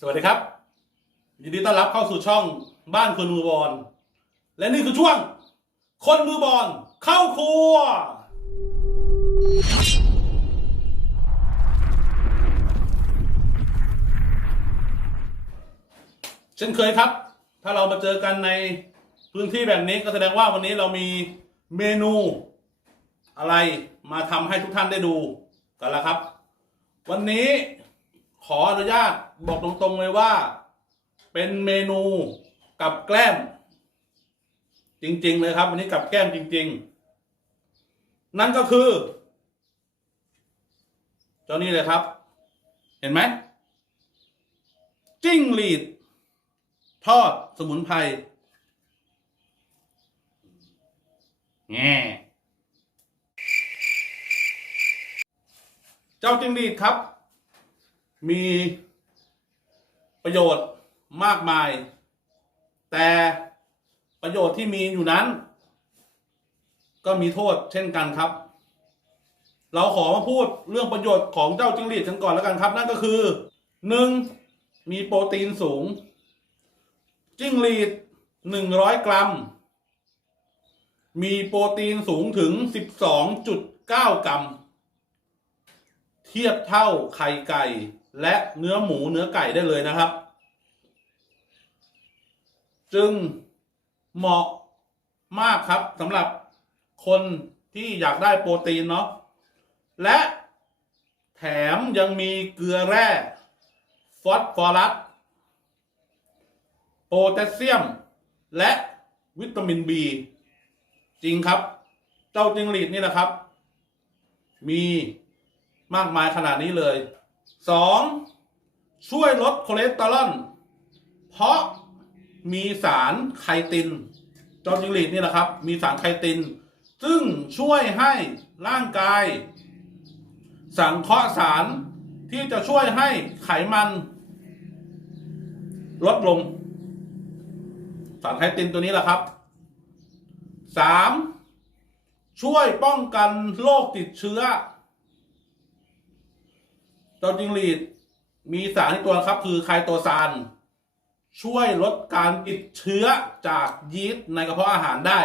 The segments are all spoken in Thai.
สวัสดีครับ ยินดีต้อนรับเข้าสู่ช่องบ้านคนมือบอลและนี่คือช่วง คนมือบอลเข้าครัว เช่นเคยครับ ถ้าเรามาเจอกันในพื้นที่แบบนี้ก็แสดงว่าวันนี้เรามีเมนูอะไรมาทำให้ทุกท่านได้ดูกันแล้วครับ วันนี้ขออนุญาต บอกตรงๆเลยว่า เป็นเมนูกับแกล้ม จริง ๆ เลยครับ วันนี้กับแกล้มจริง ๆ นั่นก็คือเจ้านี่เลยครับ เห็นไหมจิ้งหรีด ทอดสมุนไพรแง่เจ้าจิ้งหรีดครับ มี ประโยชน์มากมาย แต่ประโยชน์ที่มีอยู่นั้น ก็มีโทษเช่นกันครับ เราขอมาพูดเรื่องประโยชน์ของเจ้าจิ้งหรีดกันก่อนแล้วกันครับ นั่นก็คือหนึ่งมีโปรตีนสูง จิ้งหรีดหนึ่งร้อยกรัม มีโปรตีนสูงถึงสิบสองจุดเก้ากรัม เทียบเท่าไข่ไก่ และเนื้อหมูเนื้อไก่ได้เลยนะครับ จึงเหมาะมากครับสำหรับคนที่อยากได้โปรตีนเนาะและแถมยังมีเกลือแร่ ฟอสฟอรัส โพแทสเซียม และวิตามินบีจริงครับ เจ้าจิงหรีดนี่แหละครับ มีมากมายขนาดนี้เลย สองช่วยลดคอเลสเตอรอลเพราะมีสารไคตินจ้าจิงหรีดนี่แหละครับ มีสารไคติน ซึ่งช่วยให้ร่างกาย สังเคราะห์สารที่จะช่วยให้ไขมัน ลดลง สารไคตินตัวนี้แหละครับสามช่วยป้องกันโรคติดเชื้อ เจ้าจิงหรีดมีสารที่ตัวครับ คือไคโตซานช่วยลดการติดเชื้อจากยีสต์ในกระเพาะอาหารได้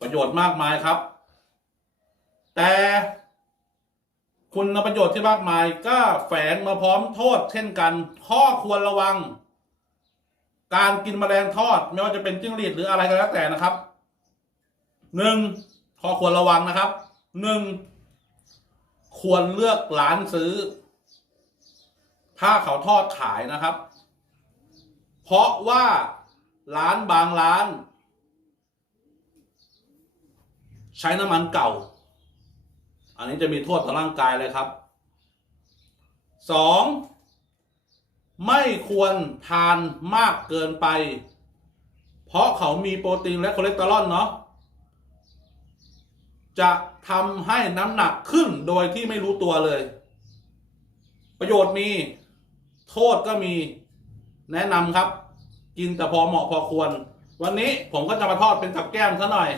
ประโยชน์มากมายครับ แต่คุณประโยชน์ที่มากมายก็แฝงมาพร้อมโทษ เช่นกัน ข้อควรระวัง การกินแมลงทอด ไม่ว่าจะเป็นจิ้งหรีดหรืออะไรก็แล้วแต่นะครับหนึ่งข้อควรระวังนะครับหนึ่ง ควรเลือกร้านซื้อถ้าเขาทอดขายนะครับ เพราะว่าร้านบางร้าน ใช้น้ำมันเก่า อันนี้จะมีโทษต่อร่างกายเลยครับสองไม่ควรทานมากเกินไป เพราะเขามีโปรตีนและคอเลสเตอรอลเนาะ จะทำให้น้ำหนักขึ้นโดยที่ไม่รู้ตัวเลย ประโยชน์มี โทษก็มีแนะนำครับ กินแต่พอเหมาะพอควร วันนี้ผมก็จะมาทอดเป็นกับแก้มซะหน่อย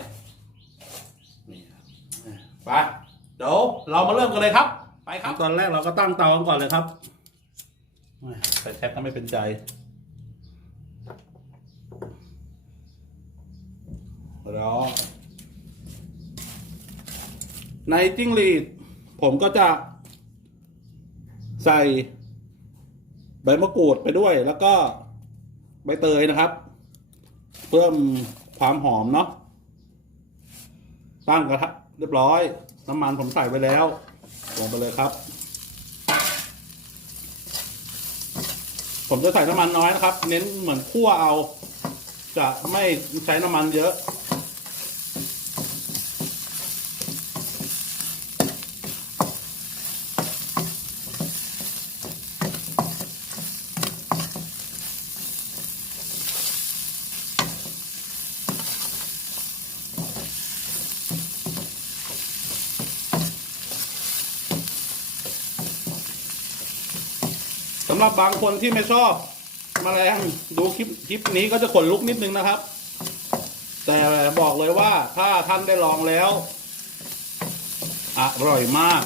นี่ครับไปเดี๋ยวเรามาเริ่มกันเลยครับ ไปครับ ตอนแรกเราก็ตั้งเตากันก่อนเลยครับใส่แท็บก็ไม่เป็นใจ แล้ว ในจิ้งหรีดผมก็จะใส่ใบมะกรูดไปด้วย แล้วก็ใบเตยนะครับ เพิ่มความหอมเนาะตั้งกระทะเรียบร้อย น้ำมันผมใส่ไว้แล้วลงไปเลยครับ ผมจะใส่น้ำมันน้อยนะครับ เน้นเหมือนคั่วเอา จะไม่ใช้น้ำมันเยอะ หรับบางคนที่ไม่ชอบมแมลงดูคลิปคลิปนี้ก็จะขนลุกนิดนึงนะครับ แต่บอกเลยว่าถ้าท่านได้ลองแล้ว อร่อยมาก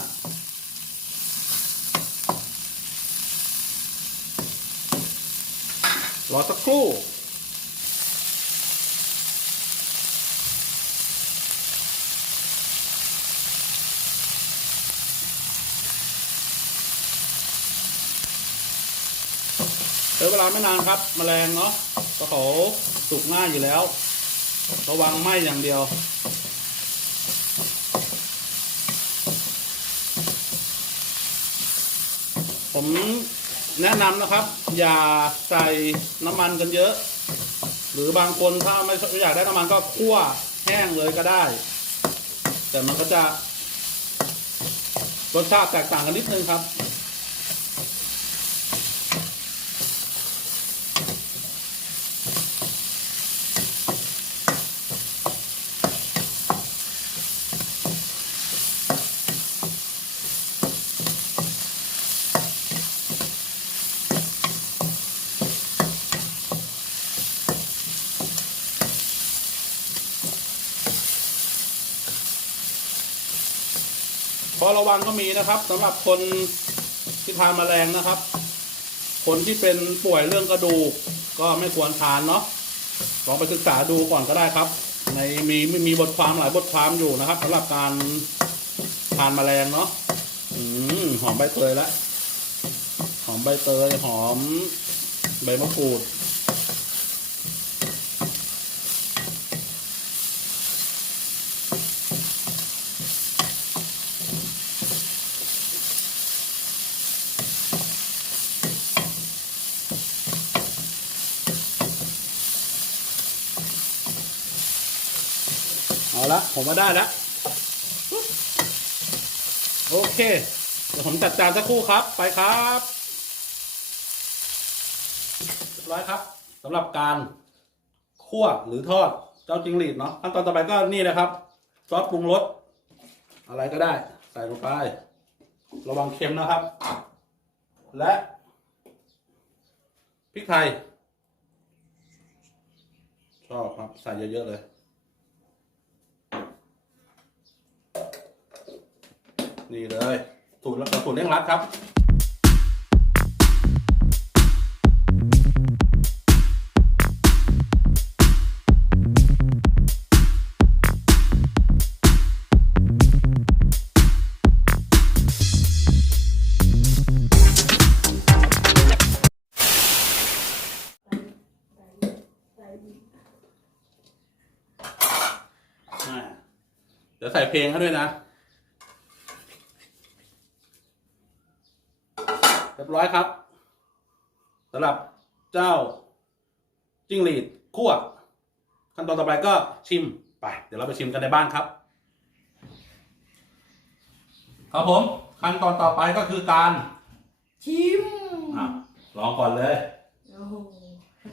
รอสักครู่ ช้เวลาไม่นานครับแมลงเนาะเพราะเขาสุกง่ายอยู่แล้ว ระวังไหมอย่างเดียว ผมแนะนำนะครับ อย่าใส่น้ำมันกันเยอะ หรือบางคนถ้าไม่อยากได้น้ำมันก็คั่วแห้งเลยก็ได้ แต่มันก็จะรสชาติแตกต่างกันนิดนึงครับ อระวังก็มีนะครับสำหรับคนที่ทานแมลงนะครับ คนที่เป็นป่วยเรื่องกระดูกก็ไม่ควรทานเนาะลองไปศึกษาดูก่อนก็ได้ครับ ในมีมีมีบทความหลายบทความอยู่นะครับสำหรับการทานแมลงเนาะอืมหอมใบเตยแล้วหอมใบเตยหอมใบมะกรูด เอาละผมมาได้แล้วโอเค เดี๋ยวผมจัดจานสักครู่ครับ ไปครับเรียบร้อยครับสำหรับการคั่วหรือทอดเจ้าจิงหรีดเนาะขั้นตอนต่อไปก็นี่นะครับ ซอสปรุงรสอะไรก็ได้ ใส่ลงไประวังเค็มนะครับ และพริกไทยชอบครับ ใส่เยอะ ๆ เลย นี่เลยสูตรสูตรเร่งรัดครับเดี๋ยวใส่เพลงให้ด้วยนะ เรียบร้อยครับสำหรับเจ้าจิ้งหรีดคั่วขั้นตอนต่อไปก็ชิมไป เดี๋ยวเราไปชิมกันในบ้านครับ ครับผมขั้นตอนต่อไปก็คือการชิมอะลองก่อนเลยโอ้โห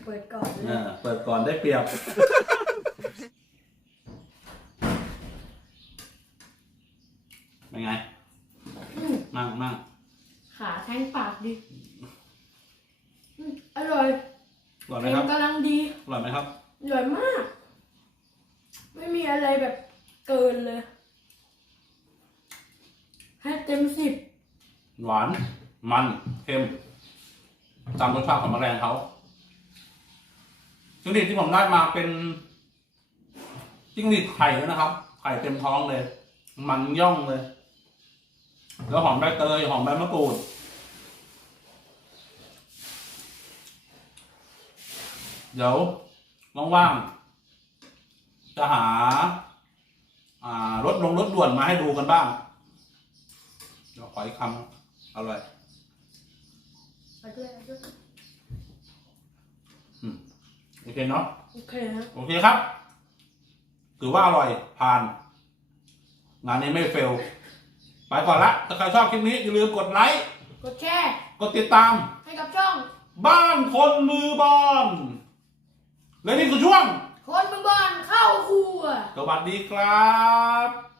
เปิดก่อนเลเอยอเปิดก่อนได้เปรียบ เป็นไง อืมมั่งมั่ง ขาแทงปากดิอืมอร่อยอร่อยไหมเค็ครับมกำลังดีอร่อยไหมครับอร่อยมาก ไม่มีอะไรแบบเกินเลย ให้เต็มสิบหวาน มันเค็มตามรสชาติของแมลงเขาจิ้งหรีดที่ผมได้มาเป็นจิ้งหรีดไข่แล้วนะครับ ไข่เต็มท้องเลย มันย่องเลย แล้วหอมใบเตยหอมใบมะกรูดเดี๋ยวว่างๆจะหาอ่ารถลงรถด่วนมาให้ดูกันบ้างเดี๋ยวขออีกคำอร่อยไปด้วยไปด้วยอืมโอเคเนาะโอเคนะโอเคครับถือว่าอร่อยผ่าน งานนี้ไม่เฟล ไปก่อนละ ถ้าใครชอบคลิปนี้อย่าลืมกดไลค์ กดแชร์ กดติดตาม ให้กับช่อง บ้านคนมือบอล และนี่คือช่วง คนเมืองบอลเข้าครัว สวัสดีครับ